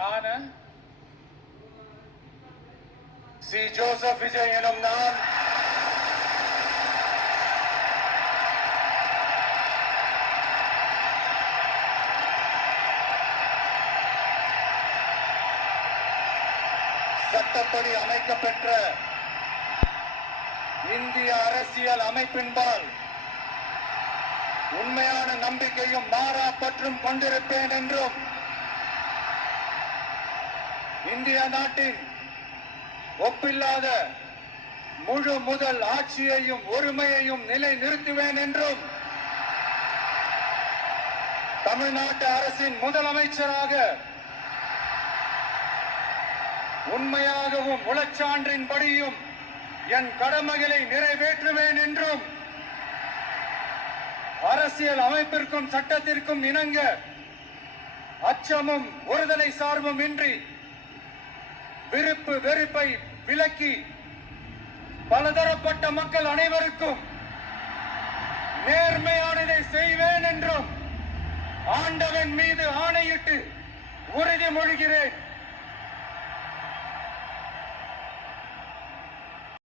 நான் C. Joseph Vijay எனும் நான் சட்டப்படி அமைக்கப்பெற்ற இந்திய அரசியல் அமைப்பின்பால் உண்மையான நம்பிக்கையும் மாறா பற்றும் கொண்டிருப்பேன் என்றும் இந்திய நாட்டின் ஒப்பில்லாத முழு முதல் ஆட்சியையும் ஒருமையையும் நிலை நிறுத்துவேன் என்றும் தமிழ்நாட்டு அரசின் முதலமைச்சராக உண்மையாகவும் உளச்சான்றின்படியும் என் கடமைகளை நிறைவேற்றுவேன் என்றும் அரசியல் அமைப்பிற்கும் சட்டத்திற்கும் இணங்க அச்சமும் ஒருதலை சார்பும் இன்றி விருப்பு வெறுப்பை விலக்கி பலதரப்பட்ட மக்கள் அனைவருக்கும் நேர்மையானதை செய்வேன் என்றும் ஆண்டவன் மீது ஆணையிட்டு உறுதிமொழிகிறேன்.